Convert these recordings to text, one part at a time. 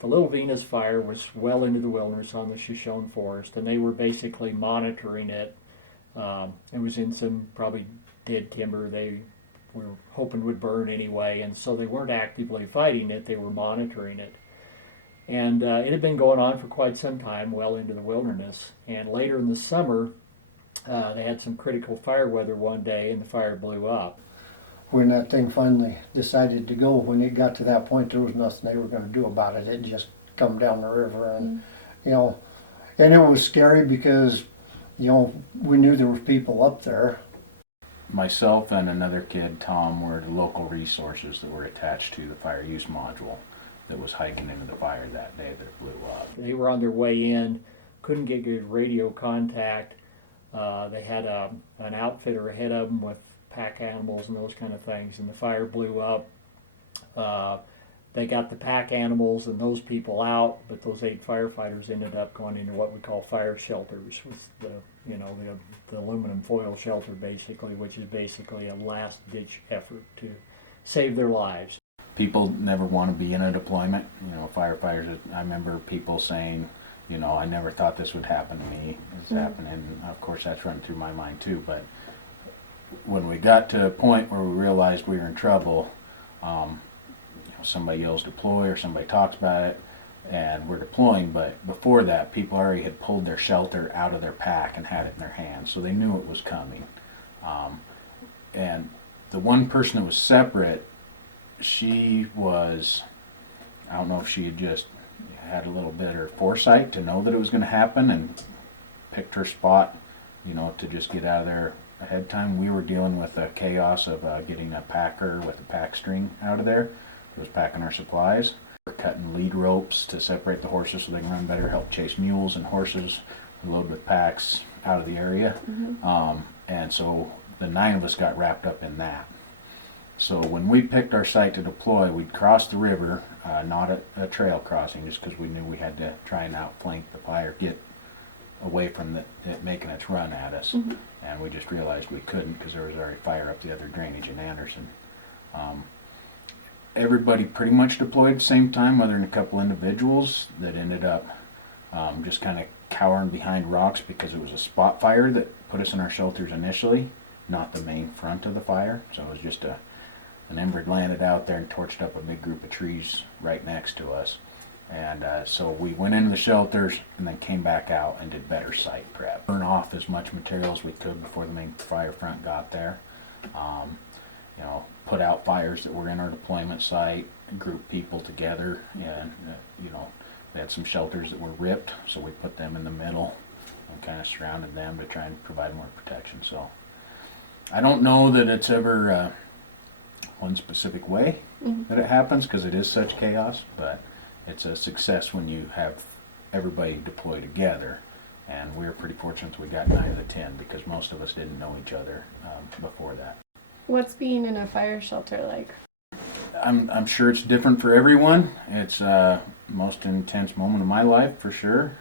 The Little Venus fire was well into the wilderness on the Shoshone Forest, and they were basically monitoring it. It was in some probably dead timber they were hoping would burn anyway, and so they weren't actively fighting it, they were monitoring it. And it had been going on for quite some time, well into the wilderness. And later in the summer, they had some critical fire weather one day, and the fire blew up. When that thing finally decided to go, when it got to that point, there was nothing they were going to do about it. It just come down the river, and you know, and it was scary because we knew there were people up there. Myself and another kid, Tom, were the local resources that were attached to the fire use module that was hiking into the fire that day that it blew up. They were on their way in, couldn't get good radio contact. They had an outfitter ahead of them with pack animals and those kind of things, and the fire blew up. They got the pack animals and those people out, but those 8 firefighters ended up going into what we call fire shelters, with the aluminum foil shelter basically, which is basically a last ditch effort to save their lives. People never want to be in a deployment. Firefighters, I remember people saying, I never thought this would happen to me. It's happening. Of course, that's running through my mind too, but when we got to a point where we realized we were in trouble, somebody yells deploy or somebody talks about it, and we're deploying, but before that, people already had pulled their shelter out of their pack and had it in their hands, so they knew it was coming. And the one person that was separate, she was, I don't know if she had just had a little bit of foresight to know that it was going to happen and picked her spot, to just get out of there ahead of time. We were dealing with the chaos of getting a packer with a pack string out of there. It was packing our supplies. We're cutting lead ropes to separate the horses so they can run better, help chase mules and horses, load with packs out of the area. And so the 9 of us got wrapped up in that. So when we picked our site to deploy, we'd cross the river, not a trail crossing, just because we knew we had to try and outflank the fire, get away from it making its run at us. And we just realized we couldn't because there was already fire up the other drainage in Anderson. Everybody pretty much deployed at the same time, other than a couple individuals that ended up just kind of cowering behind rocks because it was a spot fire that put us in our shelters initially, not the main front of the fire. So it was just an ember landed out there and torched up a big group of trees right next to us. And so we went into the shelters and then came back out and did better site prep. Burn off as much material as we could before the main fire front got there. Put out fires that were in our deployment site, group people together, and we had some shelters that were ripped, so we put them in the middle and kind of surrounded them to try and provide more protection. So I don't know that it's ever one specific way that it happens because it is such chaos, but it's a success when you have everybody deploy together, and we were pretty fortunate we got 9 of the 10 because most of us didn't know each other before that. What's being in a fire shelter like? I'm sure it's different for everyone. It's the most intense moment of my life for sure.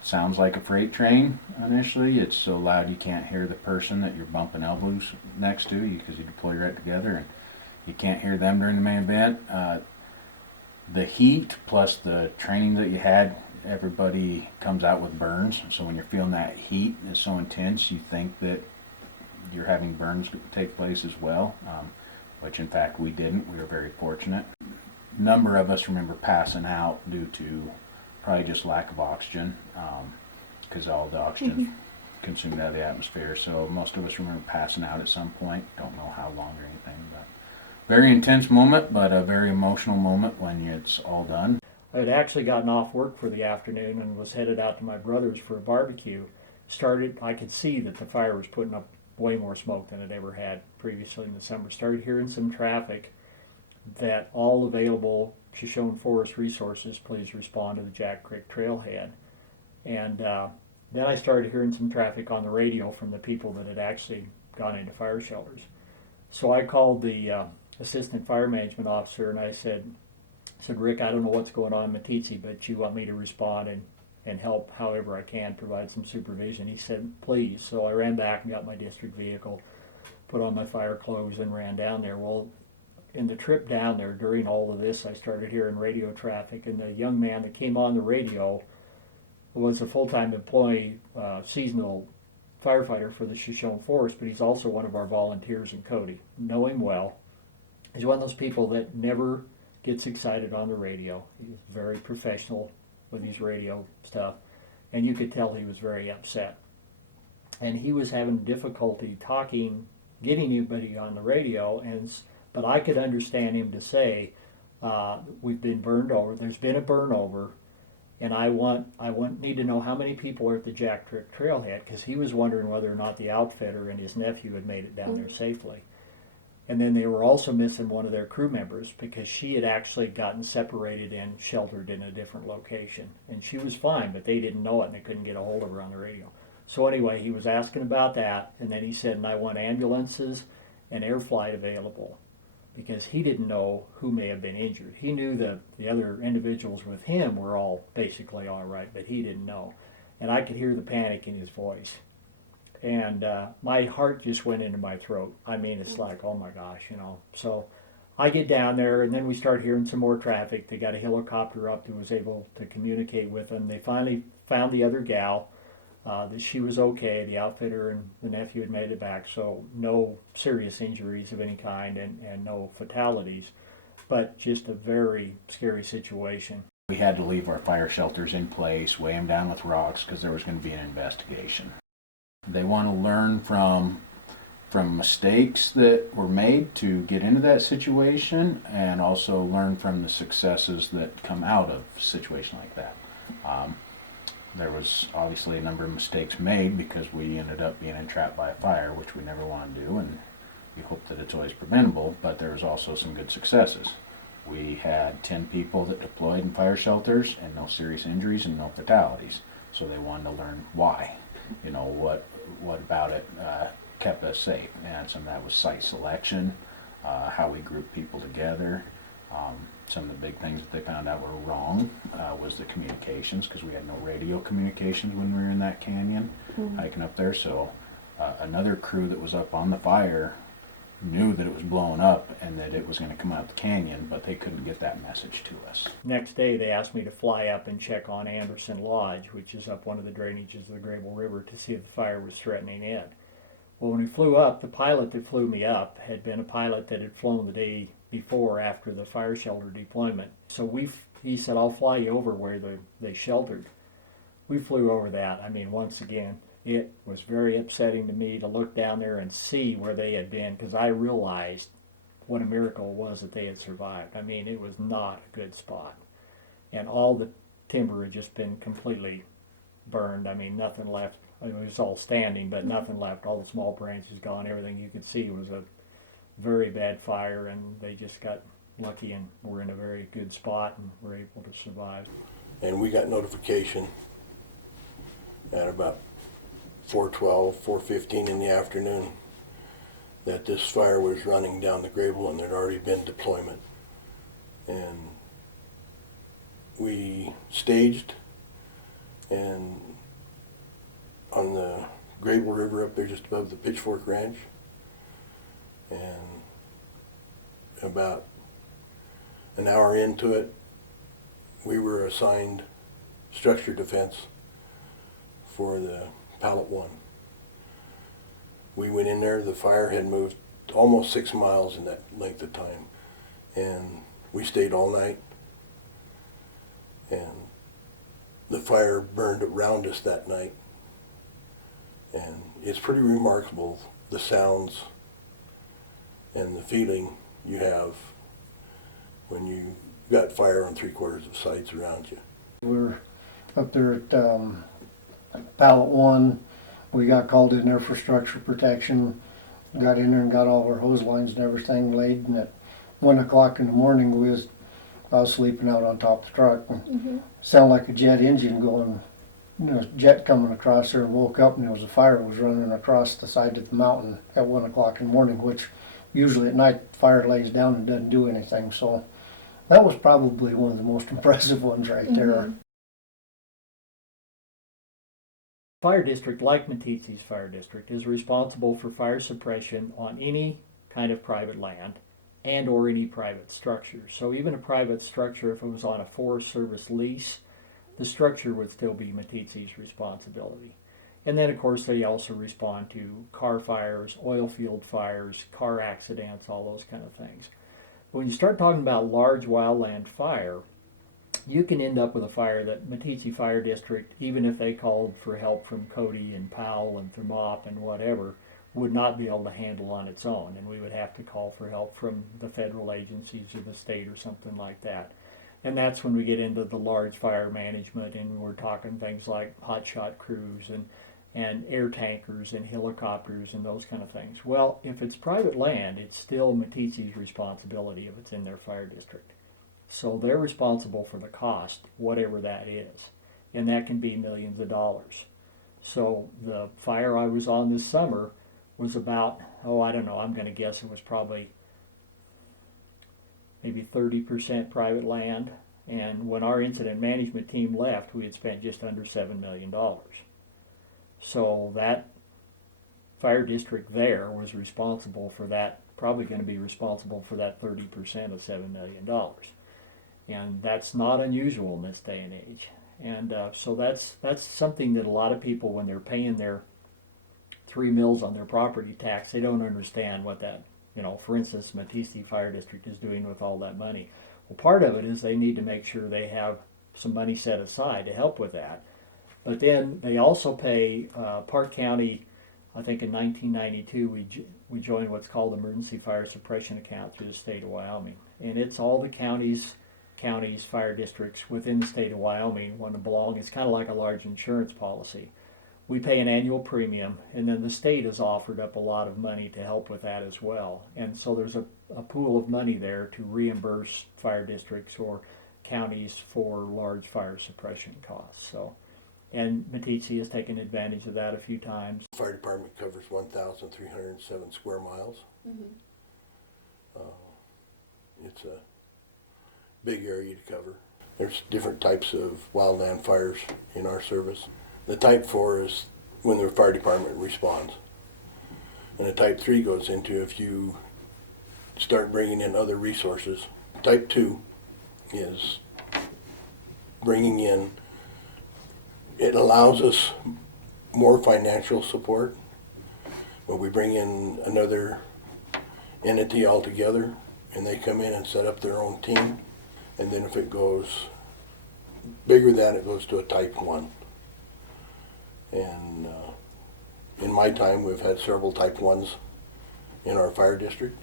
Sounds like a freight train initially. It's so loud you can't hear the person that you're bumping elbows next to because you deploy right together, and you can't hear them during the main event. The heat plus the training that you had, everybody comes out with burns. So when you're feeling that heat, it's so intense, you think that you're having burns take place as well, which in fact we didn't. We were very fortunate. A number of us remember passing out due to probably just lack of oxygen, because all the oxygen consumed out of the atmosphere. So most of us remember passing out at some point. Don't know how long or anything, but very intense moment, but a very emotional moment when it's all done. I had actually gotten off work for the afternoon and was headed out to my brother's for a barbecue. I could see that the fire was putting up way more smoke than it ever had previously in the summer. Started hearing some traffic that all available Shoshone Forest resources, please respond to the Jack Creek trailhead. And then I started hearing some traffic on the radio from the people that had actually gone into fire shelters. So I called the assistant fire management officer and I said, Rick, I don't know what's going on in Meeteetse, but you want me to respond and help however I can, provide some supervision. He said, please. So I ran back and got my district vehicle, put on my fire clothes and ran down there. Well, in the trip down there, during all of this, I started hearing radio traffic, and the young man that came on the radio was a full-time employee, seasonal firefighter for the Shoshone Forest, but he's also one of our volunteers in Cody. Know him well. He's one of those people that never gets excited on the radio. He's very professional with his radio stuff, and you could tell he was very upset. And he was having difficulty getting anybody on the radio, but I could understand him to say, we've been burned over, there's been a burn over, and I need to know how many people are at the Jack Trick Trailhead, because he was wondering whether or not the outfitter and his nephew had made it down there safely. And then they were also missing one of their crew members, because she had actually gotten separated and sheltered in a different location. And she was fine, but they didn't know it, and they couldn't get a hold of her on the radio. So anyway, he was asking about that, and then he said, and I want ambulances and air flight available, because he didn't know who may have been injured. He knew that the other individuals with him were all basically all right, but he didn't know. And I could hear the panic in his voice. And my heart just went into my throat. I mean, it's like, oh my gosh, you know. So I get down there, and then we start hearing some more traffic. They got a helicopter up that was able to communicate with them. They finally found the other gal, that she was okay. The outfitter and the nephew had made it back, so no serious injuries of any kind, and no fatalities, but just a very scary situation. We had to leave our fire shelters in place, weigh them down with rocks, because there was going to be an investigation. They want to learn from mistakes that were made to get into that situation, and also learn from the successes that come out of a situation like that. There was obviously a number of mistakes made, because we ended up being entrapped by a fire, which we never want to do, and we hope that it's always preventable, but there was also some good successes. We had 10 people that deployed in fire shelters, and no serious injuries and no fatalities. So they wanted to learn why. You know, what about it kept us safe. And some of that was site selection, how we grouped people together. Some of the big things that they found out were wrong was the communications, because we had no radio communications when we were in that canyon hiking up there. So another crew that was up on the fire knew that it was blowing up and that it was going to come out the canyon, but they couldn't get that message to us. Next day, they asked me to fly up and check on Anderson Lodge, which is up one of the drainages of the Grable River, to see if the fire was threatening it. Well, when we flew up, the pilot that flew me up had been a pilot that had flown the day before after the fire shelter deployment. So he said, I'll fly you over where they sheltered. We flew over that. I mean, once again, it was very upsetting to me to look down there and see where they had been, because I realized what a miracle it was that they had survived. I mean, it was not a good spot. And all the timber had just been completely burned. I mean, nothing left. It was all standing, but nothing left. All the small branches gone. Everything you could see was a very bad fire, and they just got lucky and were in a very good spot and were able to survive. And we got notification at about 4:12, 4:15 in the afternoon that this fire was running down the Grable, and there'd already been deployment. And we staged, and on the Grable River up there just above the Pitchfork Ranch, and about an hour into it, we were assigned structure defense for the Pallet 1. We went in there, the fire had moved almost 6 miles in that length of time, and we stayed all night, and the fire burned around us that night. And it's pretty remarkable, the sounds and the feeling you have when you got fire on 3/4 of sites around you. We were up there at Pallet 1. We got called in there for structure protection. Got in there and got all our hose lines and everything laid. And at 1 o'clock in the morning, I was sleeping out on top of the truck. And sounded like a jet engine going, jet coming across there, and woke up, and there was a fire that was running across the side of the mountain at 1 o'clock in the morning, which usually at night fire lays down and doesn't do anything. So that was probably one of the most impressive ones right there. Fire district, like Meeteetse Fire District, is responsible for fire suppression on any kind of private land and or any private structure. So even a private structure, if it was on a Forest Service lease, the structure would still be Meeteetse's responsibility. And then, of course, they also respond to car fires, oil field fires, car accidents, all those kind of things. But when you start talking about large wildland fire, you can end up with a fire that Meeteetse Fire District, even if they called for help from Cody and Powell and Thermop and whatever, would not be able to handle on its own. And we would have to call for help from the federal agencies or the state or something like that. And that's when we get into the large fire management, and we're talking things like hotshot crews and air tankers and helicopters and those kind of things. Well, if it's private land, it's still Meeteetse's responsibility if it's in their fire district. So they're responsible for the cost, whatever that is. And that can be millions of dollars. So the fire I was on this summer was about, I don't know, I'm going to guess it was probably maybe 30% private land. And when our incident management team left, we had spent just under $7 million. So that fire district there was responsible for that, probably going to be responsible for that 30% of $7 million. And that's not unusual in this day and age. And so that's something that a lot of people, when they're paying their 3 mills on their property tax, they don't understand what that, for instance, Meeteetse Fire District is doing with all that money. Well, part of it is they need to make sure they have some money set aside to help with that. But then they also pay Park County. I think in 1992 we joined what's called Emergency Fire Suppression Account through the state of Wyoming, and it's all the counties, fire districts within the state of Wyoming want to belong. It's kind of like a large insurance policy. We pay an annual premium, and then the state has offered up a lot of money to help with that as well. And so there's a pool of money there to reimburse fire districts or counties for large fire suppression costs. So, and Meeteetse has taken advantage of that a few times. The fire department covers 1,307 square miles. It's a big area to cover. There's different types of wildland fires in our service. The type 4 is when the fire department responds. And the type 3 goes into if you start bringing in other resources. Type 2 is bringing in, it allows us more financial support, but we bring in another entity altogether, and they come in and set up their own team. And then if it goes bigger than that, it goes to a type 1. And in my time, we've had several type 1s in our fire district.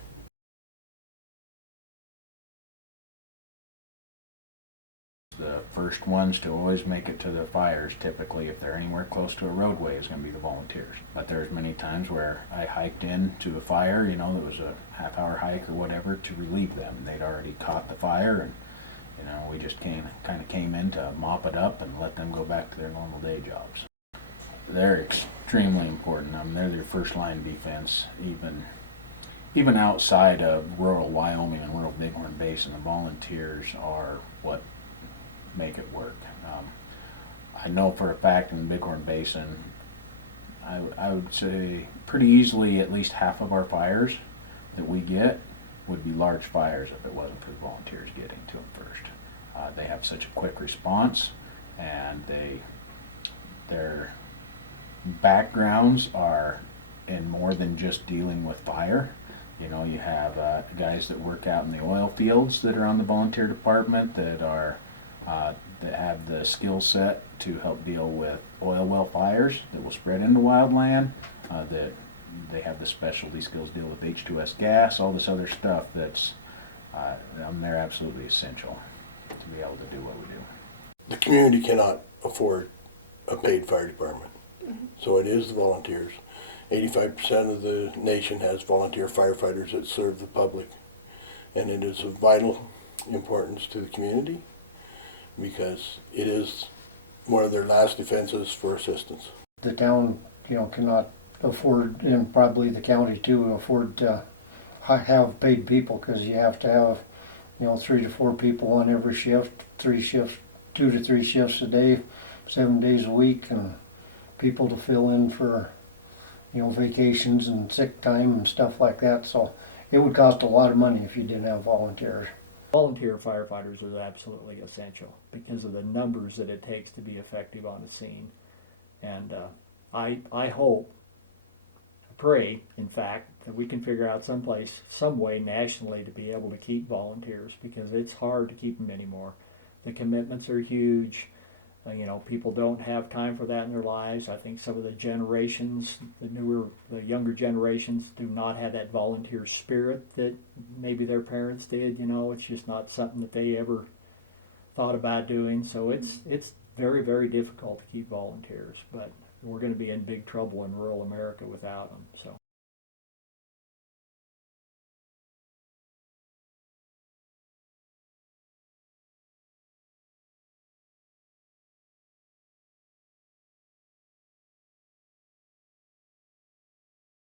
The first ones to always make it to the fires, typically, if they're anywhere close to a roadway, is going to be the volunteers. But there's many times where I hiked in to the fire, it was a half-hour hike or whatever, to relieve them. They'd already caught the fire, and we just kind of came in to mop it up and let them go back to their normal day jobs. They're extremely important. They're their first line defense, even outside of rural Wyoming and rural Bighorn Basin. The volunteers are what make it work. I know for a fact in the Bighorn Basin, I would say pretty easily at least half of our fires that we get would be large fires if it wasn't for the volunteers getting to them first. They have such a quick response, and their backgrounds are in more than just dealing with fire. You have guys that work out in the oil fields that are on the volunteer department that have the skill set to help deal with oil well fires that will spread into wildland. That they have the specialty skills deal with H2S gas, all this other stuff that's they're absolutely essential to be able to do what we do. The community cannot afford a paid fire department, so it is the volunteers. 85% of the nation has volunteer firefighters that serve the public, and it is of vital importance to the community because it is one of their last defenses for assistance. The town, cannot afford, and probably the county too, afford to have paid people, because you have to have 3 to 4 people on every shift, 2 to 3 shifts a day, 7 days a week, and people to fill in for vacations and sick time and stuff like that. So it would cost a lot of money if you didn't have volunteers. Volunteer firefighters are absolutely essential because of the numbers that it takes to be effective on a scene. And I hope, pray, in fact, that we can figure out someplace, some way nationally to be able to keep volunteers because it's hard to keep them anymore. The commitments are huge. People don't have time for that in their lives. I think some of the generations, the younger generations do not have that volunteer spirit that maybe their parents did. It's just not something that they ever thought about doing. So it's very, very difficult to keep volunteers, but we're going to be in big trouble in rural America without them. So.